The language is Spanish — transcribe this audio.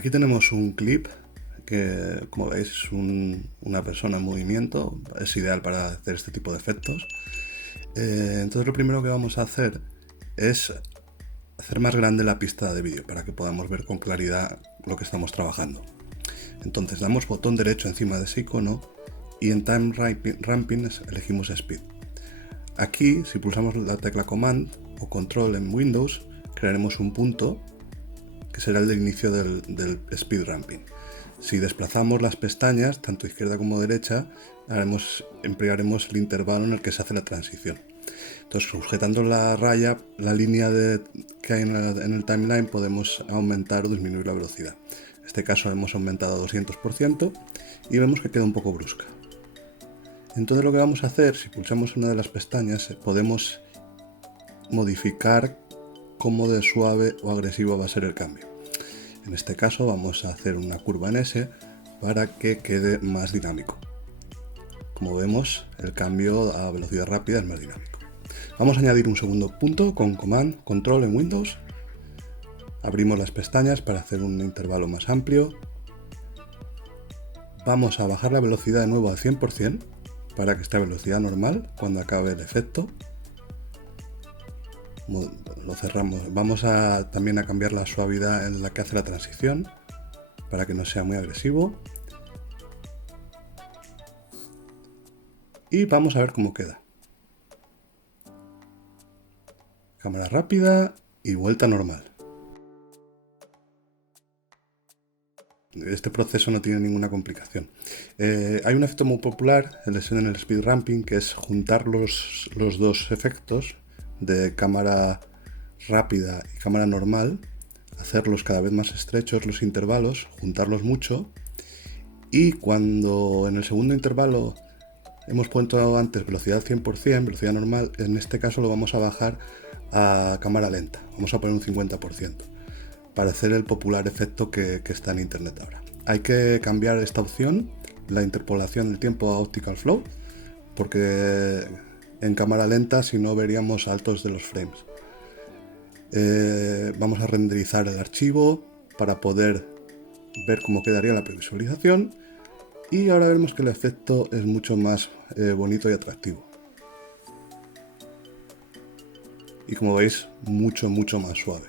Aquí tenemos un clip que, como veis, es una persona en movimiento. Es ideal para hacer este tipo de efectos. Entonces lo primero que vamos a hacer es hacer más grande la pista de vídeo para que podamos ver con claridad lo que estamos trabajando. Entonces damos botón derecho encima de ese icono y en Time Ramping elegimos Speed. Aquí, si pulsamos la tecla Command o Control en Windows, crearemos un punto que será el de inicio del Speed Ramping. Si desplazamos las pestañas, tanto izquierda como derecha, emplearemos el intervalo en el que se hace la transición. Entonces, sujetando la raya, la línea que hay en el timeline, podemos aumentar o disminuir la velocidad. En este caso hemos aumentado a 200% y vemos que queda un poco brusca. Entonces lo que vamos a hacer, si pulsamos una de las pestañas, podemos modificar cómo de suave o agresivo va a ser el cambio. En este caso vamos a hacer una curva en S para que quede más dinámico. Como vemos, el cambio a velocidad rápida es más dinámico. Vamos a añadir un segundo punto con Command Control en Windows. Abrimos las pestañas para hacer un intervalo más amplio. Vamos a bajar la velocidad de nuevo al 100% para que esté a velocidad normal cuando acabe el efecto. Lo cerramos. Vamos también a cambiar la suavidad en la que hace la transición para que no sea muy agresivo. Y vamos a ver cómo queda. Cámara rápida y vuelta normal. Este proceso no tiene ninguna complicación. Hay un efecto muy popular en el speed ramping, que es juntar los dos efectos de cámara rápida y cámara normal, hacerlos cada vez más estrechos los intervalos, juntarlos mucho, y cuando en el segundo intervalo hemos puesto antes velocidad 100%, velocidad normal, en este caso lo vamos a bajar a cámara lenta, vamos a poner un 50%. Para hacer el popular efecto que está en internet ahora. Hay que cambiar esta opción, la interpolación del tiempo a Optical Flow, porque en cámara lenta si no veríamos saltos de los frames. Vamos a renderizar el archivo para poder ver cómo quedaría la previsualización, y ahora vemos que el efecto es mucho más bonito y atractivo. Y como veis, mucho más suave.